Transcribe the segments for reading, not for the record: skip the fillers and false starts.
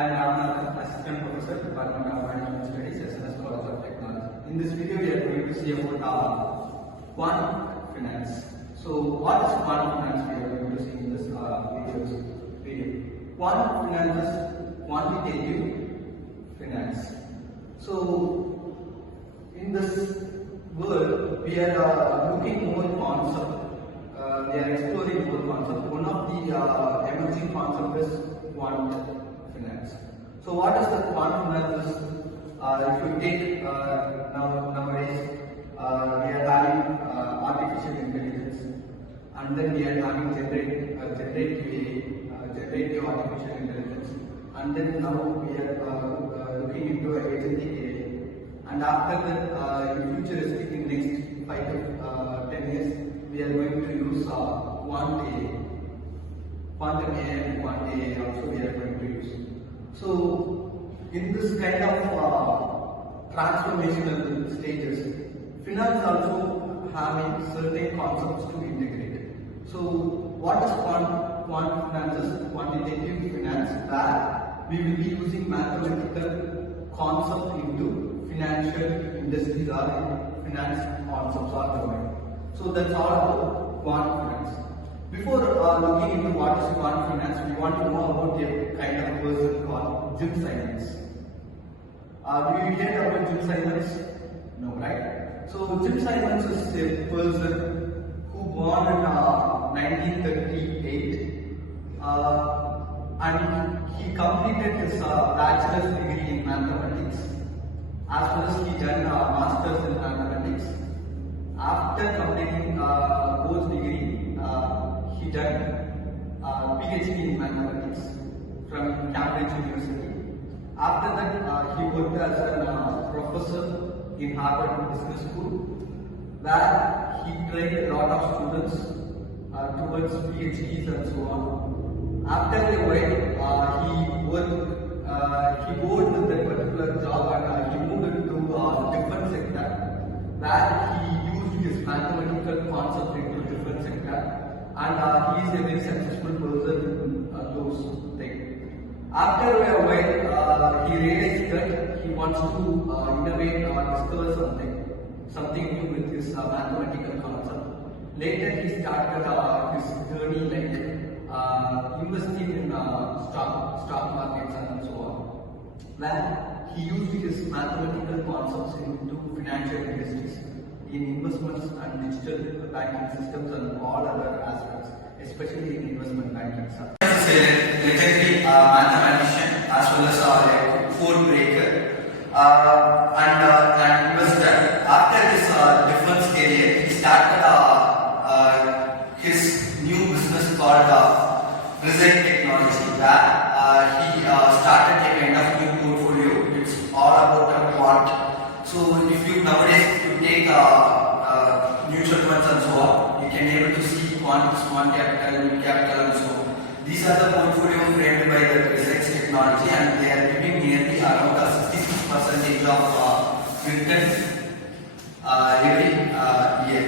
I'm an assistant professor, Department of Management Studies, SNS College of Technology. In this video, we are going to see about quant finance. So, what is quant finance? We are going to see in this video. Quant finance is quantitative finance. So, in this world, we are looking more concepts. We are exploring more concepts. One of the emerging concepts is quant finance. So what is the quant finance? If you take nowadays, we are having artificial intelligence, and then we are having generative artificial intelligence, and then now we are looking into agentic AI, and after that, in futuristic, in next 5 to 10 years, we are going to use quant AI. Quantum AI and quant AI also we are going to use. So, in this kind of transformational stages, finance also having certain concepts to integrate. So, what is quant finance? Is quantitative finance, where we will be using mathematical concepts into financial industries or in finance concepts or domain. So that's all about quant finance. Before looking into what is quant finance, we want to know about a kind of person called Jim Simons. Do you hear about Jim Simons? No, right? So Jim Simons is a person who born in 1938 and he completed his bachelor's degree in mathematics, as well as he done master's in mathematics. After completing both degree, he done PhD in mathematics from Cambridge University. After that, he worked as a professor in Harvard Business School, where he trained a lot of students towards PhDs and so on. After a while, he worked with that particular job and he moved into different sector, where he his mathematical concept into different sector, and he is a very successful person in those things. After a while, he realized that he wants to innovate or discover something new with his mathematical concept. Later, he started his journey like investing in stock markets and so on, where he used his mathematical concepts into financial industries, in investments and digital banking systems and all other aspects, especially in investment banking. He is a legendary mathematician as well as a code breaker and an investor. After his defense career, he started his new business called Present Technology, where he started a kind of new portfolio. It's all about quant. So if you nowadays take mutual funds and so on, you can able to see quant capital, mid capital and so on. These are the portfolio framed by the research technology, and they are giving nearly around 66% of return every year.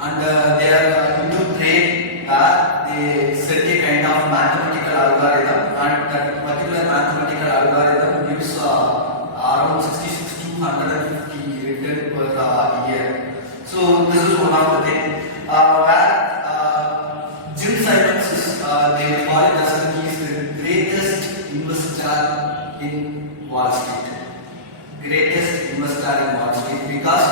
And they are into trade where they set a kind of mathematical algorithm, and that particular mathematical algorithm gives around 66 to 150 return per year. So this is one of the things where Jim Simons is, they call it as he is the greatest investor in Wall Street. Greatest investor in Wall Street, because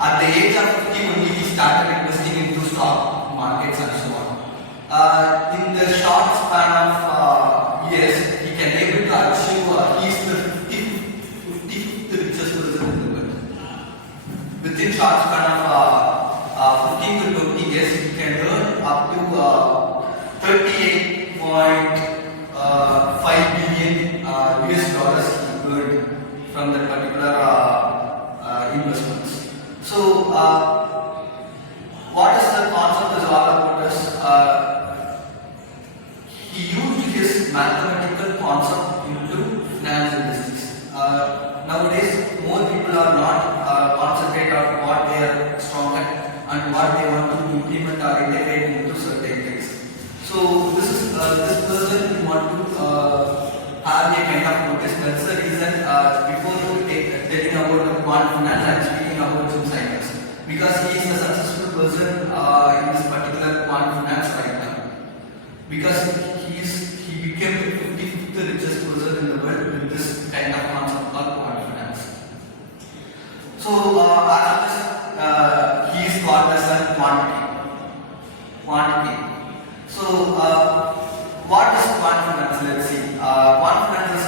at the age of 50 only he started investing into stock markets and so on. In the short span of years, he can able to achieve he is the 55th richest person in the world. Within short span of 15 to 20 years, he can earn up to 38.5 billion US dollars he earned from that particular investments. So, what is the concept is all about is he used his mathematical concept into finance industries. Nowadays, more people are not concentrate on what they are strong at and what they want to implement or integrate into certain things. So this person who want to have a kind of this. That's the reason before telling about the quant finance, I am speaking about Jim Simons because he is a successful person in this particular quant finance right now. Because he became the 55th richest person in the world with this kind of concept called quant finance. So after this, he is called as a quantity. So what is quant finance? Let's see. Quant finance is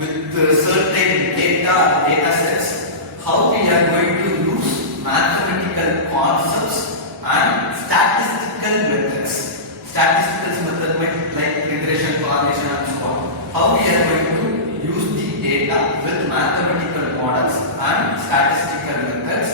with certain data sets, how we are going to use mathematical concepts and statistical methods. Statistical method like regression, correlation, and so on. How we are going to use the data with mathematical models and statistical methods.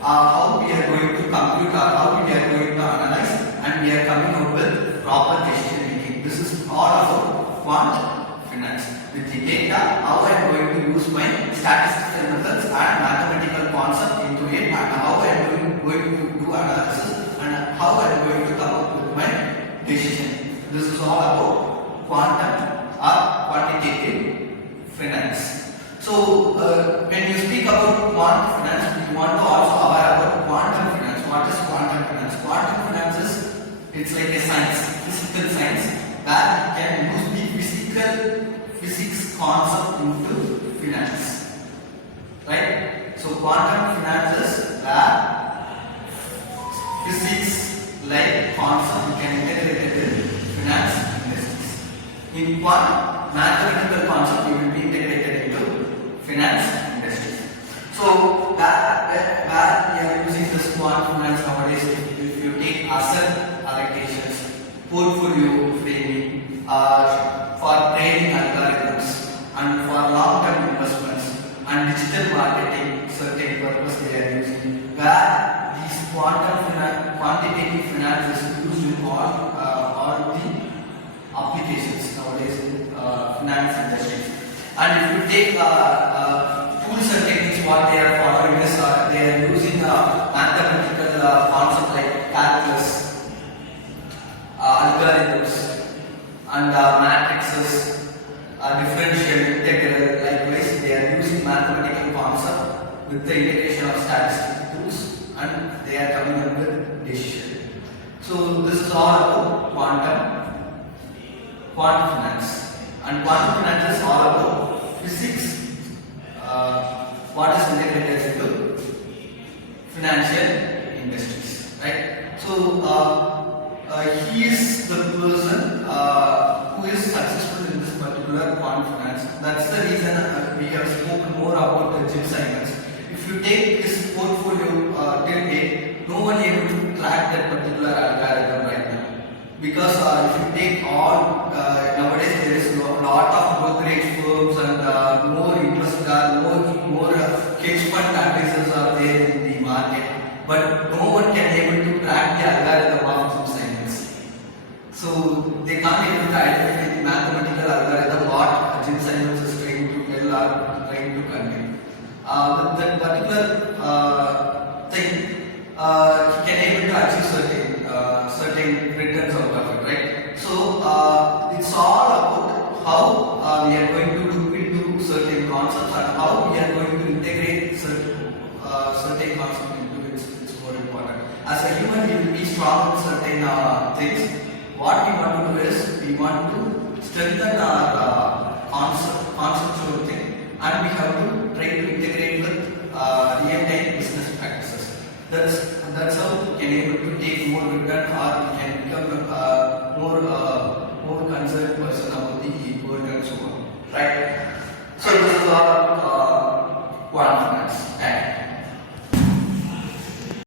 How we are going to compute, or how we are going to analyze, and we are coming out with proper decision making. This is all about quant finance. With the data, how I am going to use my statistical methods and mathematical concept into it, and how I am going to do analysis, and how I am going to come up with my decision. This is all about quantum or quantitative finance. So when you speak about quant finance, we want to also aware about quantum finance. What is quantum finance? Quantum finance is, it's like a science, physical science, where we can use the physics concept into finance. Right? So quantum finance is where physics like concept you can integrate it in finance industries. In quant, mathematical concept you will be integrated into finance industries. So where we are using this quant finance nowadays, if you take asset allocations, portfolio framing, for trading algorithms, and for long-term investments and digital marketing, certain purpose they are using, where these quantitative finance is used in all the applications nowadays in finance industries. And if you take tools and techniques, what they are following is they are using mathematical concepts like calculus, algorithms, and matrices, differential, integral. Likewise, they are using mathematical concept with the integration of statistical tools, and they are coming up with decision. So this is all about quantum finance, and quantum finance is all about physics. What is integrated into financial industries, right? So he is the person who is successful in this particular quant finance. That's the reason we have spoken more about Jim Simons. If you take his portfolio till date, no one able to crack that particular algorithm right now. Because if you take all nowadays there is a lot of brokerage firms and more investor, more hedge fund advisors are there in the market, but no one can able to crack the algorithm of Jim Simons. So they can't able to identify the mathematical algorithm what Jim Simons is trying to tell or trying to convey. With that particular thing, he can able to achieve certain returns out of it, right? So it's all about how we are going to look into certain concepts and how we are going to integrate certain concepts into it. It's more important. As a human, we will be strong in certain things. What we want to do is we want to strengthen our conceptual thing, and we have to try to integrate with real-time business practices. That's how we can able to take more return, or we can become